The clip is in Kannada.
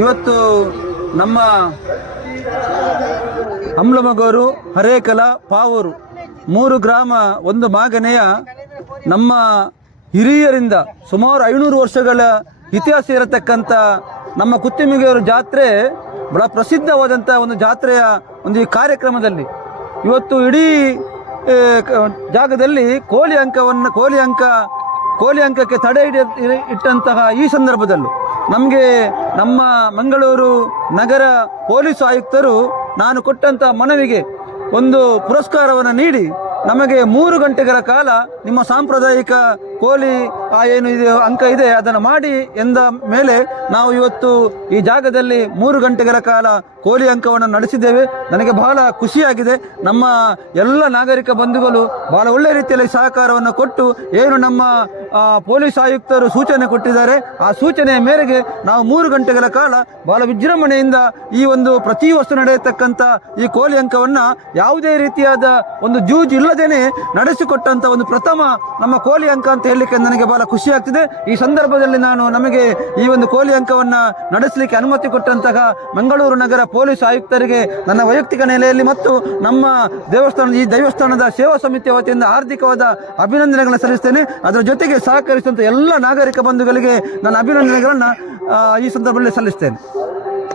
ಇವತ್ತು ನಮ್ಮ ಹಮ್ಲಮಗೂರು, ಹರೇಕಲ, ಪಾವೂರು 3 ಗ್ರಾಮ ಒಂದು ಮಾಗನೆಯ ನಮ್ಮ ಹಿರಿಯರಿಂದ ಸುಮಾರು 500 ವರ್ಷಗಳ ಇತಿಹಾಸ ಇರತಕ್ಕಂಥ ನಮ್ಮ ಕುತ್ತಿಮಗೇರು ಜಾತ್ರೆ ಬಹಳ ಪ್ರಸಿದ್ಧವಾದಂಥ ಒಂದು ಜಾತ್ರೆಯ ಒಂದು ಈ ಕಾರ್ಯಕ್ರಮದಲ್ಲಿ ಇವತ್ತು ಇಡೀ ಜಾಗದಲ್ಲಿ ಕೋಳಿ ಅಂಕಕ್ಕೆ ತಡೆ ಇಟ್ಟಂತಹ ಈ ಸಂದರ್ಭದಲ್ಲೂ ನಮಗೆ ನಮ್ಮ ಮಂಗಳೂರು ನಗರ ಪೊಲೀಸ್ ಆಯುಕ್ತರು ನಾನು ಕೊಟ್ಟಂಥ ಮನವಿಗೆ ಒಂದು ಪುರಸ್ಕಾರವನ್ನು ನೀಡಿ ನಮಗೆ 3 ಗಂಟೆಗಳ ಕಾಲ ನಿಮ್ಮ ಸಾಂಪ್ರದಾಯಿಕ ಕೋಳಿ ಏನು ಇದೆ ಅಂಕ ಇದೆ ಅದನ್ನು ಮಾಡಿ ಎಂದ ಮೇಲೆ ನಾವು ಇವತ್ತು ಈ ಜಾಗದಲ್ಲಿ 3 ಗಂಟೆಗಳ ಕಾಲ ಕೋಳಿ ಅಂಕವನ್ನು ನಡೆಸಿದ್ದೇವೆ. ನನಗೆ ಬಹಳ ಖುಷಿಯಾಗಿದೆ. ನಮ್ಮ ಎಲ್ಲ ನಾಗರಿಕ ಬಂಧುಗಳು ಬಹಳ ಒಳ್ಳೆ ರೀತಿಯಲ್ಲಿ ಸಹಕಾರವನ್ನು ಕೊಟ್ಟು ಏನು ನಮ್ಮ ಪೊಲೀಸ್ ಆಯುಕ್ತರು ಸೂಚನೆ ಕೊಟ್ಟಿದ್ದಾರೆ ಆ ಸೂಚನೆಯ ಮೇರೆಗೆ ನಾವು 3 ಗಂಟೆಗಳ ಕಾಲ ಬಹಳ ವಿಜೃಂಭಣೆಯಿಂದ ಈ ಒಂದು ಪ್ರತಿ ವರ್ಷ ನಡೆಯತಕ್ಕಂಥ ಈ ಕೋಳಿ ಅಂಕವನ್ನು ಯಾವುದೇ ರೀತಿಯಾದ ಒಂದು ಜೂಜು ಇಲ್ಲದೇನೆ ನಡೆಸಿಕೊಟ್ಟಂಥ ಒಂದು ಪ್ರಥಮ ನಮ್ಮ ಕೋಳಿ ಅಂಕ ಅಂತ ಹೇಳಲಿಕ್ಕೆ ನನಗೆ ಬಹಳ ಖುಷಿ ಆಗ್ತಿದೆ. ಈ ಸಂದರ್ಭದಲ್ಲಿ ನಾನು ನಮಗೆ ಈ ಒಂದು ಕೋಳಿ ಅಂಕವನ್ನು ನಡೆಸಲಿಕ್ಕೆ ಅನುಮತಿ ಕೊಟ್ಟಂತಹ ಮಂಗಳೂರು ನಗರ ಪೊಲೀಸ್ ಆಯುಕ್ತರಿಗೆ ನನ್ನ ವೈಯಕ್ತಿಕ ನೆಲೆಯಲ್ಲಿ ಮತ್ತು ನಮ್ಮ ದೇವಸ್ಥಾನದ ಸೇವಾ ಸಮಿತಿಯ ವತಿಯಿಂದ ಹಾರ್ದಿಕವಾದ ಅಭಿನಂದನೆಗಳನ್ನು ಸಲ್ಲಿಸ್ತೇನೆ. ಅದರ ಜೊತೆಗೆ ಸಹಕರಿಸಿದಂಥ ಎಲ್ಲ ನಾಗರಿಕ ಬಂಧುಗಳಿಗೆ ನನ್ನ ಅಭಿನಂದನೆಗಳನ್ನು ಈ ಸಂದರ್ಭದಲ್ಲಿ ಸಲ್ಲಿಸ್ತೇನೆ.